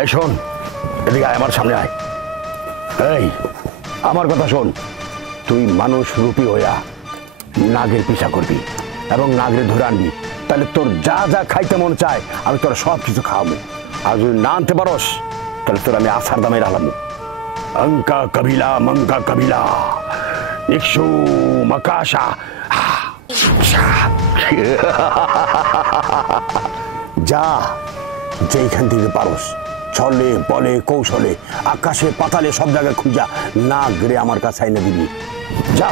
এই শোন, এদিকে আয়, আমার সামনে আয়। এই আমার কথা শোন, তুই মানুষ রূপী হইয়া নাগের পিছা করবি এবং নাগরে ধরে আনবি, তাহলে তোর যা যা খাইতে মন চায় আমি তোর সব কিছু খাওয়াবো। আর যদি না আনতে পারস তাহলে তোর আমি আসার দামে রাখলাম। অঙ্কা কবিলা মঙ্কা কবিলা নিক্ষু মকাশা। যা যেখান থেকে পারস ছলে বলে কৌশলে আকাশে পাতালে সব জায়গায় খুঁজা নাগ রে আমার কাছে আইনা দিবি। যা।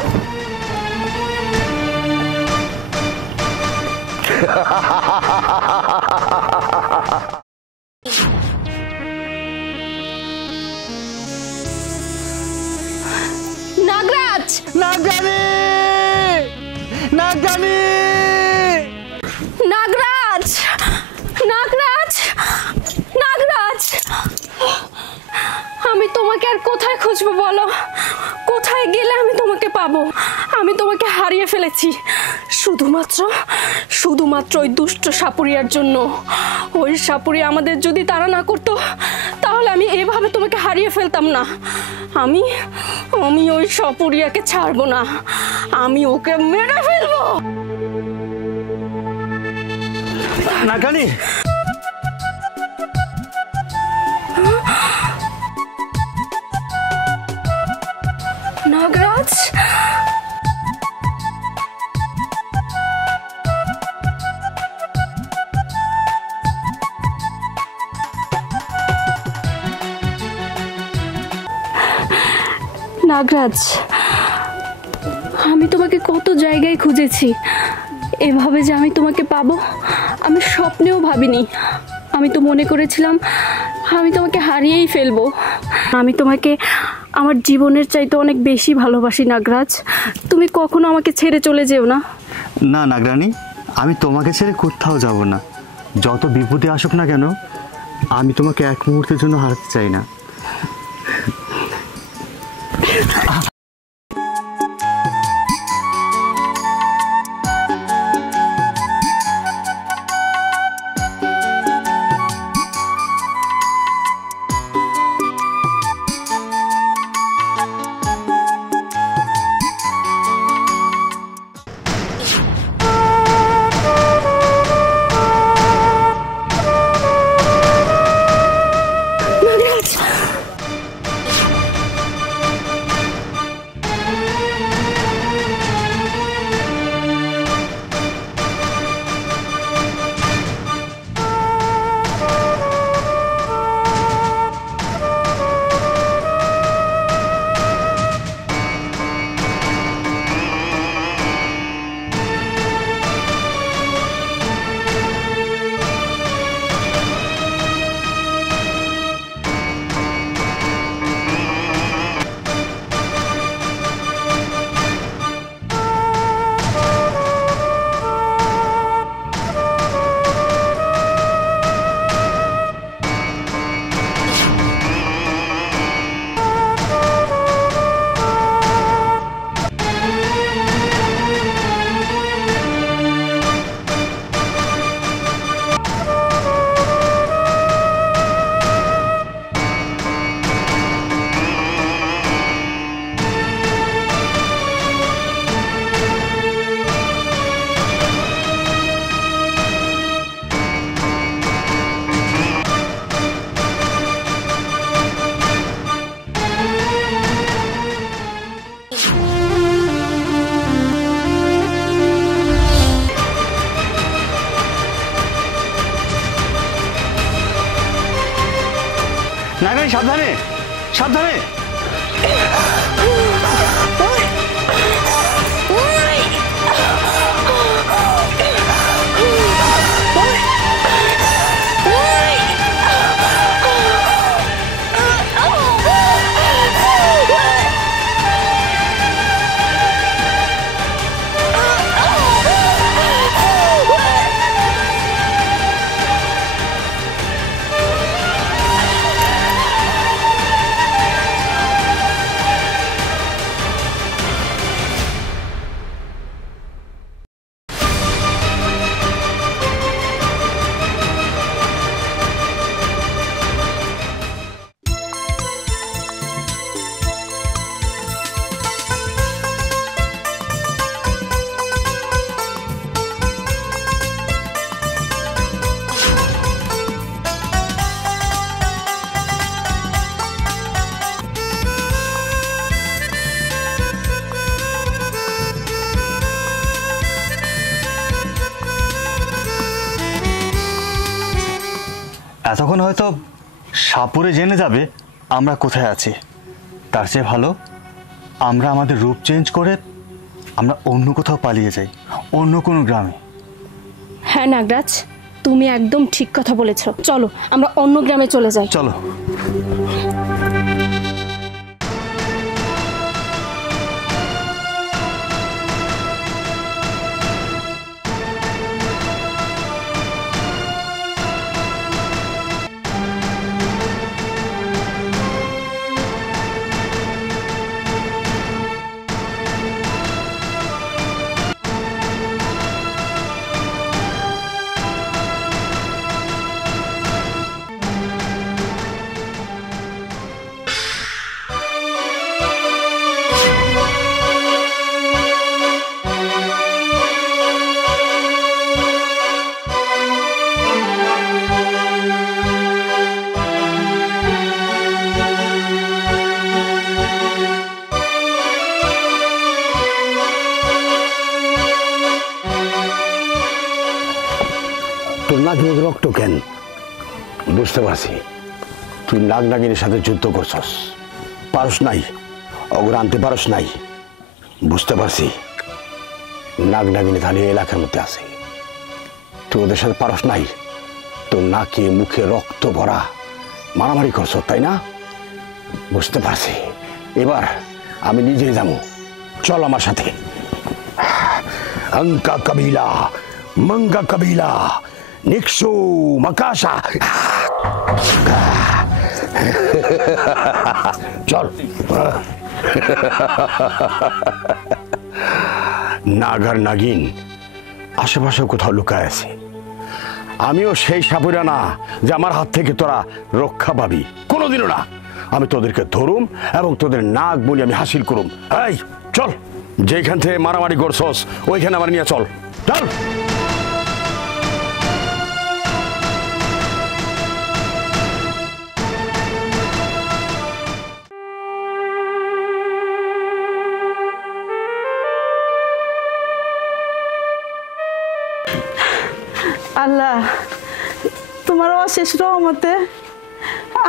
নাগরাজ, নাগরানী, নাগরানী, নাগরাজ, নাগরাজ, নাগরাজ, আমি তোমাকে আর কোথায় খুঁজবো বলো? কোথায় গেলে আমি তোমাকে পাবো? আমি তোমাকে হারিয়ে ফেলেছি শুধুমাত্র ওই দুষ্ট সাপুরিয়ার জন্য। ওই সাপুরিয়া আমাদের যদি তাড়া না করতো তাহলে আমি এভাবে তোমাকে হারিয়ে ফেলতাম না। আমি ওই সাপুরিয়াকে ছাড়বো না, আমি ওকে মেরে ফেলবো। নাগরানী, নাগরাজ, নাগরাজ, আমি তোমাকে কত জায়গায় খুঁজেছি, এভাবে যে আমি তোমাকে পাবো আমি স্বপ্নেও ভাবিনি। আমি তো মনে করেছিলাম আমি তোমাকে হারিয়েই ফেলবো। আমি তোমাকে আমার জীবনের চাইতে অনেক বেশি ভালোবাসি নাগরাজ, তুমি কখনো আমাকে ছেড়ে চলে যেও না। না নাগরানী, আমি তোমাকে ছেড়ে কোথাও যাব না। যত বিপদে আসুক না কেন আমি তোমাকে এক মুহূর্তের জন্য হারাতে চাই না। নাগরানী, সাবধানে সাবধানে। এতক্ষণ হয়তো সাপুরে জেনে যাবে আমরা কোথায় আছি। তার চেয়ে ভালো আমরা আমাদের রূপ চেঞ্জ করে আমরা অন্য কোথাও পালিয়ে যাই, অন্য কোনো গ্রামে। হ্যাঁ নাগরাজ, তুমি একদম ঠিক কথা বলেছ। চলো আমরা অন্য গ্রামে চলে যাই। চলো। তোর নাগিনীর রক্ত কেন? বুঝতে পারছি তুই নাগ নাগিনীর সাথে যুদ্ধ করছস, পারস নাই, অগ্র আনতে পারস নাই। বুঝতে পারছি নাগ নাগিনী তাহলে এলাকার মধ্যে আছে, তুই ওদের সাথে পারস নাই। তোর নাকে মুখে রক্ত ভরা মারামারি করছ, তাই না? বুঝতে পারছি। এবার আমি নিজেই যাবো, চল আমার সাথে। অঙ্কা কবিলা মঙ্গা কবিলা নিক্সু মাকাশা, চল। নাগ আর নাগিন আশেপাশে কোথাও লুকায় আছে। আমিও সেই সাপুরা না যে আমার হাত থেকে তোরা রক্ষা পাবি, কোনোদিনও না। আমি তোদেরকে ধরুম এবং তোদের নাগ বলি আমি হাসিল করুম। এই চল, যেখান থেকে মারামারি করছস ওইখানে আমার নিয়ে চল, চল। আল্লাহ, তোমার অশেষ রহমতে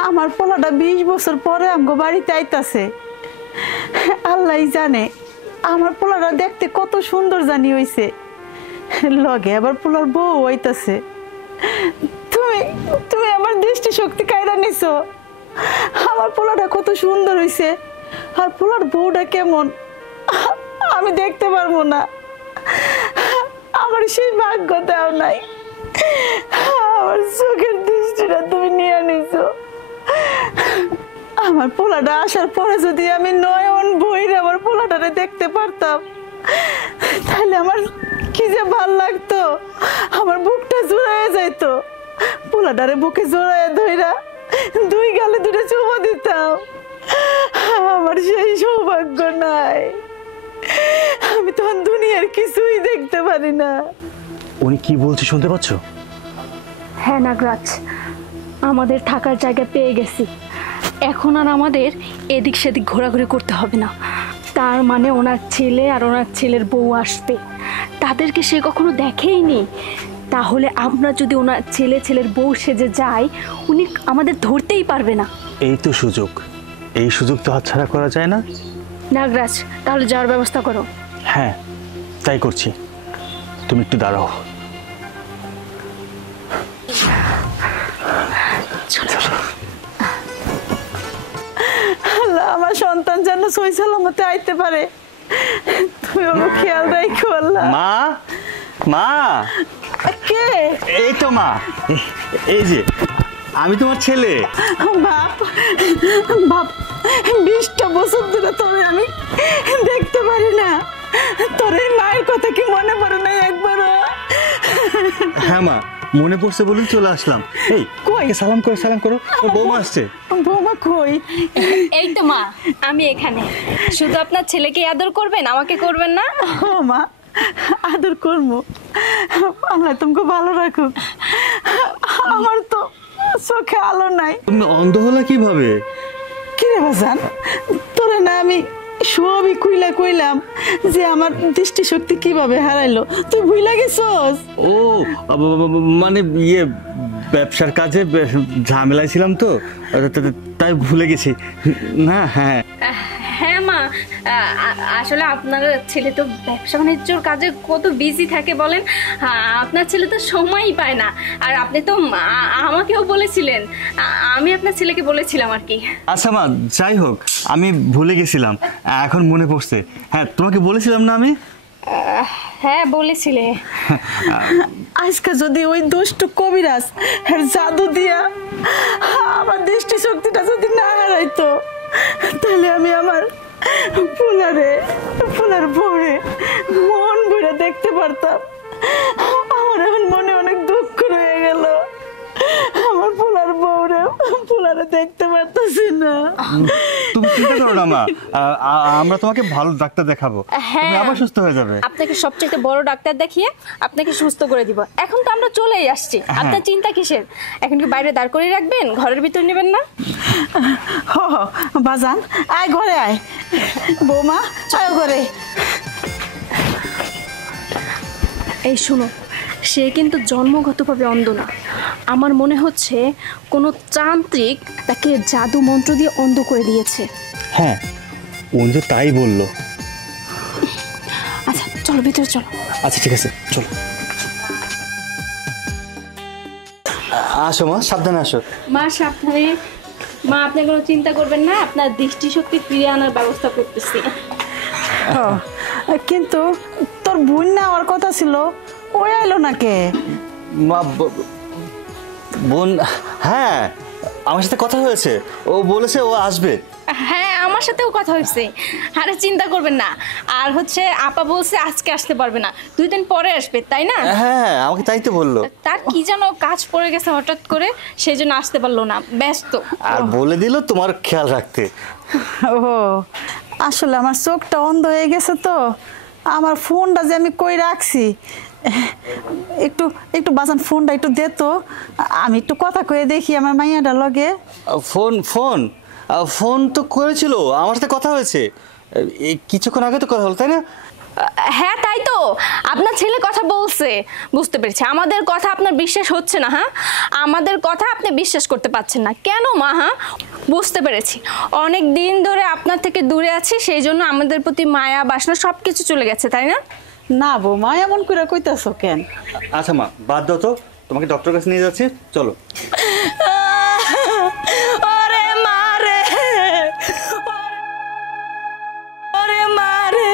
আমার পোলাটা 20 বছর পরে আমগো বাড়িতে আইতাছে। আল্লাহই জানে আমার পোলাটা দেখতে কত সুন্দর জানি হইছে, লগে আবার পোলার বউ হইতাছে। তুমি তুমি আমার দৃষ্টি শক্তি কায়রা নিছো। আমার পোলাটা কত সুন্দর হইছে, আর পোলার বউটা কেমন আমি দেখতে পারবো না। আমার সেই ভাগ্য দাও নাই, আমার চোখের দৃষ্টিটা তুমি নিয়ে নিছো। আমার পোলাটা আসার পরে যদি আমি নয়ন বইরে আমার পোলাটারে দেখতে পারতাম, তাহলে আমার কি যে ভাল লাগতো, আমার বুকটা জোড়ায় যাইতো। পোলাটারে বুকে জোড়ায় ধইরা 2 গালে 2টা চুমো দিতাম। আমার সেই সৌভাগ্য নাই, আমি তখন দুনিয়ার কিছুই দেখতে পারি না। উনি কি বলছে শুনতে পাচ্ছ? হ্যাঁ নাগরাজ, আমাদের থাকার জায়গা পেয়ে গেছি। এখন আর আমাদের এদিক সেদিক ঘোরাঘুরি করতে হবে না। তার মানে ওনার ছেলে আর ওনার ছেলের বউ আসবে, তাদেরকে সে কখনো দেখেইনি। তাহলে আমরা যদি ওনার ছেলের বউ সেজে যাই, উনি আমাদের ধরতেই পারবে না। এই তো সুযোগ, এই সুযোগ তো হাতছাড়া করা যায় না। নাগরাজ, তাহলে যাওয়ার ব্যবস্থা করো। হ্যাঁ, তাই করছি, তুমি একটু দাঁড়াও। আল্লাহ, আমার সন্তান যেন সই সালামতে আইতে পারে, তুমি ওর খেয়াল রাখো আল্লাহ। মা, মা। কে? এই তো মা, এই যে আমি তোমার ছেলে। বাপ, বাপ, 20টা বছর ধরে তোরে আমি দেখতে পারি না। তোর এই মায়ের কথা কি মনে পড়ে নাই একবারও? হ্যাঁ মা, মনে পড়ছে বলেই চলে আসলাম। এই কই? সালাম করো, সালাম করো, ওর বৌমা আসছে। বৌমা কই? এই তো মা, আমি এখানে। শুধু আপনার ছেলেকে আদর করবেন, আমাকে করবেন না? ও মা, আদর করবো। আল্লাহ তোমাকে ভালো রাখুক। আমার তো চোখে আলো নাই। তুমি অন্ধ হলা কিভাবে? কিরে বাজান, তোরে না আমি সবই কইলাম যে আমার দৃষ্টিশক্তি কিভাবে হারাইলো, তুই ভুইলা গেছস? ও মানে ইয়ে ব্যবসার কাজে ঝামেলায় ছিলাম তো, তাই ভুলে গেছি। না হ্যাঁ হ্যাঁ মা, আসলে আপনার ছেলে তো ব্যবসা বাণিজ্যর কাজে কত বিজি থাকে বলেন, আপনার ছেলে তো সময়ই পায় না। আর আপনি তো আমাকেও বলেছিলেন, আমি আপনার ছেলেকে বলেছিলাম আর কি। আচ্ছা মা, যাই হোক, আমি ভুলে গেছিলাম, এখন মনে পড়ছে। হ্যাঁ, তোমাকে বলেছিলাম না আমি? হ্যাঁ বলেছিলে। আজকে যদি ওই দুষ্ট কবিরাজ জাদু দিয়া আমার দৃষ্টিশক্তিটা যদি না হারাইতো, তাহলে আমি আমার ফুলার ভরে মন ভরে দেখতে পারতাম। আমার এখন মনে অনেক দুঃখ রয়ে গেল, আমার ফুলারে দেখতে পারতেছি না। তুমি চিন্তা করো না মা, আমরা তোমাকে ভালো ডাক্তার দেখাবো, তুমি আবার সুস্থ হয়ে যাবে। আপনাকে সবচেয়ে বড় ডাক্তার দেখিয়ে আপনাকে সুস্থ করে দিব। এখন তো আমরা চলেই আসছি, আপনার চিন্তা কিসের? এখন কি বাইরে দাঁড় করিয়ে রাখবেন, ঘরের ভিতর নেবেন না? বাজান আয় ঘরে আয়, বৌমা আয় ঘরে। এই শুনো, সে কিন্তু জন্মগতভাবে অন্ধ না। আমার মনে হচ্ছে কোনো তান্ত্রিক তাকে জাদু মন্ত্র দিয়ে অন্ধ করে দিয়েছে। হ্যাঁ, অঞ্জু তাই বললো। আচ্ছা চলো ভিতরে চলো। আচ্ছা ঠিক আছে, চলো। আসো মা, সাবধানে আসো। মা সাবধানে। মা আপনি কোনো চিন্তা করবেন না, আপনার দৃষ্টিশক্তি ফিরে আনার ব্যবস্থা করতেছি। কিন্তু তোর বোন না আমার কথা ছিল, ওই আইলো না কে? মা, বোন, হ্যাঁ আমার সাথে কথা হয়েছে, ও বলেছে ও আসবে। হ্যাঁ আমার সাথেও কথা হয়েছে। আরে চিন্তা করবেন না। আর হচ্ছে আপা বলছে আজকে আসতে পারবে না, 2 দিন পরে আসবে, তাই না? হ্যাঁ, আমাকে তাই তো বললো। তার কি যেন কাজ পড়ে গেছে হঠাৎ করে, সেই জন্য আসতে পারলো না, ব্যস্ত। আর বলে দিল তোমার খেয়াল রাখতে। ও আসলে আমার চোখটা অন্ধ হয়ে গেছে তো, আমার ফোনটা যে আমি কই রাখছি, একটু একটু বাজান ফোনটা একটু দে তো, আমি একটু কথা কয়ে দেখি আমার মাইয়াটার লগে। ফোন ফোন ফোন তো করেছিল, আমার সাথে কথা হয়েছে এই কিছুক্ষণ আগে তো কথা হলো, তাই না? হ্যাঁ তাই তো, আপনার ছেলে কথা বলছে, বুঝতে পেরেছি। আমাদের কথা আপনার বিশ্বাস হচ্ছে না। হ্যাঁ, আমাদের কথা আপনি বিশ্বাস করতে পারছেন না কেন মা? হ্যাঁ বুঝতে পেরেছি, অনেক দিন ধরে আপনার থেকে দূরে আছি, সেই জন্য আমাদের প্রতি মায়া বাসনা সব কিছু চলে গেছে, তাই না? না বৌমা, এমন করে কইতাছ কেন? আচ্ছা মা, বাদ দাও তো, তোমাকে ডক্টর কাছে নিয়ে যাচ্ছি, চলো। ওরে মারে, ওরে মারে,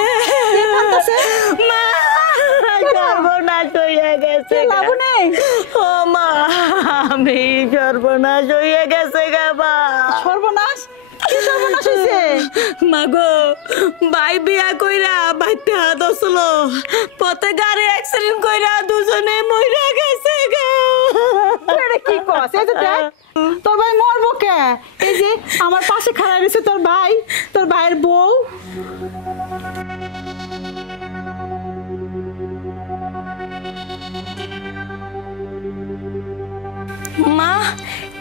মা সর্বনাশ হয়ে গেছে। লাভ নেই ও মা, আমি সর্বনাশ হয়ে গেছে গাবা। সর্বনাশ? কি সর্বনাশ হয়েছে? মাগো, ভাই বিয়া কইরা বাইতে হাত আসলো, পথে গাড়ি অ্যাক্সিডেন্ট কইরা দুজনে মইরা গেছে গা। এটা কি কস? এই যে দেখ, তোর ভাই মরবো কে? এই যে আমার পাশে খাড়া রয়েছে তোর ভাই, তোর ভাইয়ের বউ। মা,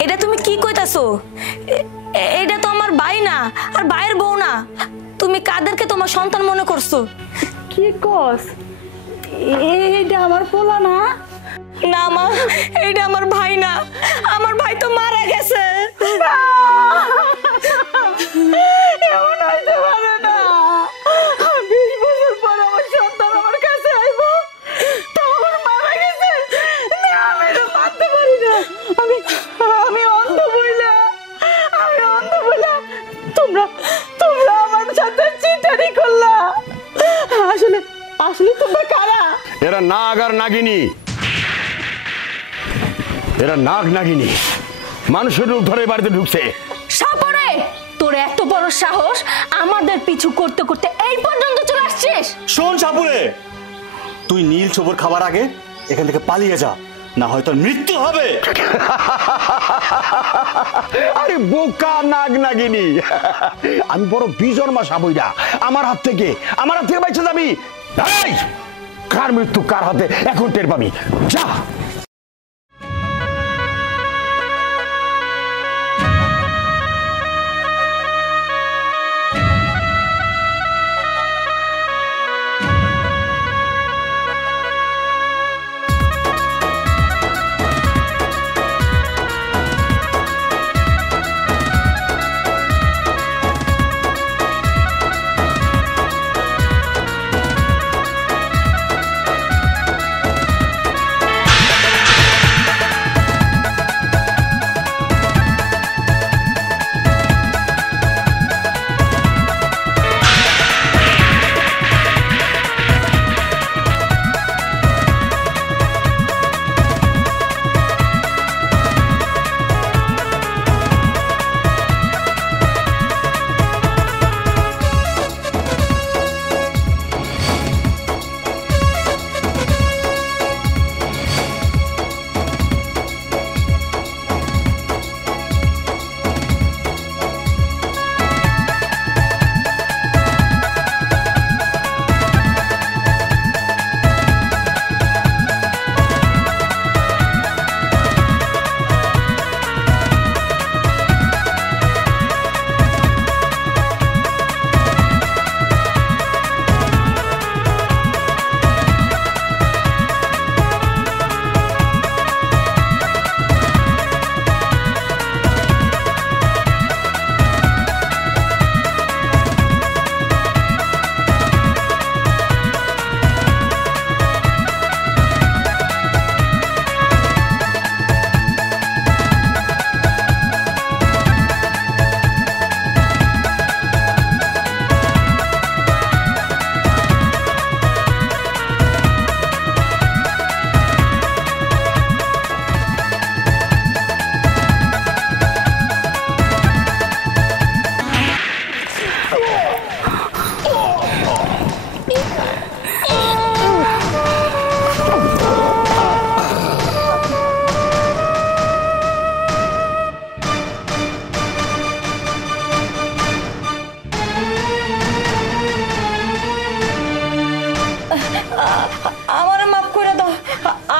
এটা তুমি কি কইতাছো? এটা তো আমার ভাই না, আর ভাইয়ের বউ না। তুমি কাদেরকে তোমার সন্তান মনে করছো? কি কস? এইটা আমার পোলা না? না মা, এটা আমার ভাই না, আমার ভাই তো মারা গেছে। এমন হইতে পারে না। 20 বছর পর আমার সন্তান আমার কাছে আইব, তো আমার মারা গেছে। না, আমি এটা মানতে পারি না। আমি অন্ধ বইলা, তোমরা আমার সাথে চিটারি করলা। আসলে তোমরা কারা? এরা নাগ আর নাগিনী, এরা নাগ নাগিনী মানুষের রূপ ধরে বাড়িতে ঢুকছে। সাপরে, তোর এত বড় সাহস, আমাদের পিছু করতে করতে এই পর্যন্ত চলে আসছিস? শোন সাপুরে, তুই নীল ছোবর খাবার আগে এখান থেকে পালিয়ে যা, না হয় তোর মৃত্যু হবে। আরে বোকা নাগ নাগিনী, আমি বড় বিজন্মা সাবইরা, আমার হাত থেকে বাইচে যাবি। এই, কার মৃত্যু কার হাতে এখন টের পাবি, যা।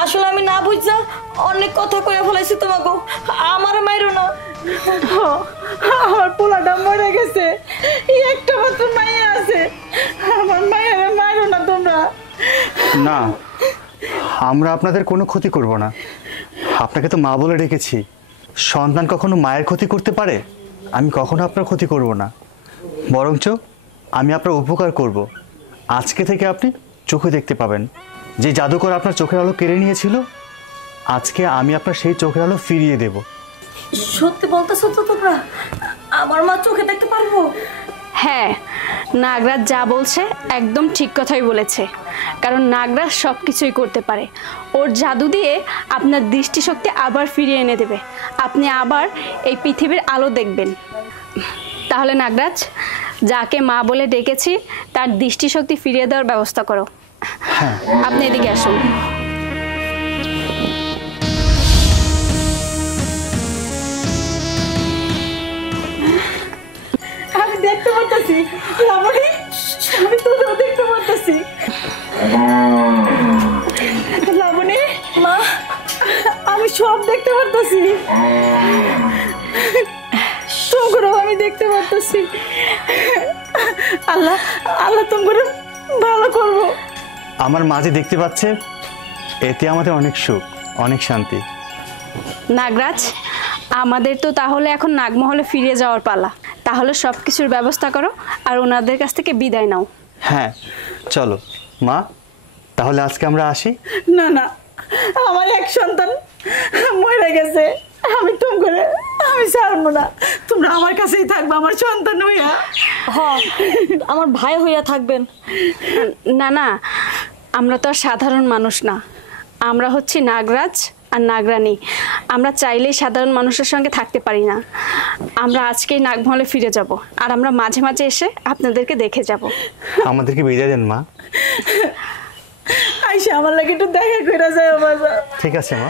আসলে আমি না বুঝছা অনেক কথা কয়ে ফেলাইছি তোমাকে, আমারে মাইরো না। আমার পোলাটা মরে গেছে, এই একটা মাত্র মাইয়া আছে, আমার মায়ের মারো না তোমরা। না, আমরা আপনাদের কোনো ক্ষতি করব না। আপনাকে তো মা বলে ডেকেছি। সন্তান কখনো মায়ের ক্ষতি করতে পারে? আমি কখনো আপনার ক্ষতি করব না, বরঞ্চ আমি আপনার উপকার করব। আজকে থেকে আপনি চোখে দেখতে পাবেন। যে জাদুকর আপনার চোখের আলো কেড়ে নিয়েছিল, আজকে আমি আপনার সেই চোখের আলো ফিরিয়ে দেব। সত্যি বলতেছো তো তোমরা? আমার মা চোখে দেখতে পারবো? হ্যাঁ, নাগরাজ যা বলছে একদম ঠিক কথাই বলেছে, কারণ নাগরাজ সব কিছুই করতে পারে। ওর জাদু দিয়ে আপনার দৃষ্টিশক্তি আবার ফিরিয়ে এনে দেবে, আপনি আবার এই পৃথিবীর আলো দেখবেন। তাহলে নাগরাজ, যাকে মা বলে ডেকেছি তার দৃষ্টিশক্তি ফিরিয়ে দেওয়ার ব্যবস্থা করো। হ্যাঁ, আপনি এদিকে আসুন। আমি দেখতে পারতেছি লাবণী, আমি তোকেও দেখতে পারতেছি। লাবণী, মা, আমি সব দেখতে পারতেছি, তোমরাও আমি দেখতে পারতেছি। আল্লাহ আল্লাহ তোমরা ভালো করবো। আমার মা যে দেখতে পাচ্ছে, এতে আমাদের অনেক সুখ, অনেক শান্তি। নাগরাজ, আমাদের তো তাহলে এখন নাগমহলে ফিরে যাওয়ার পালা। তাহলে সব কিছুর ব্যবস্থা করো আর ওনাদের কাছ থেকে বিদায় নাও। হ্যাঁ, চলো মা, তাহলে আজকে আমরা আসি। না না, আমার এক সন্তান মরে গেছে, আমি আমি ছাড়বো না। তোমরা আমার কাছেই থাকবে, আমার সন্তান হইয়া। হ, আমার ভাই হইয়া থাকবেন। না না, আমরা তো আর সাধারণ মানুষ না, আমরা হচ্ছি নাগরাজ আর নাগরানী। আমরা চাইলেই সাধারণ মানুষের সঙ্গে থাকতে পারি না। আমরা আজকেই নাগমহলে ফিরে যাব, আর আমরা মাঝে মাঝে এসে আপনাদেরকে দেখে যাব। আমাদেরকে বিদায় দেন মা। আইসা আমার লাগে একটু দেখা করে যায় বাবা। ঠিক আছে মা।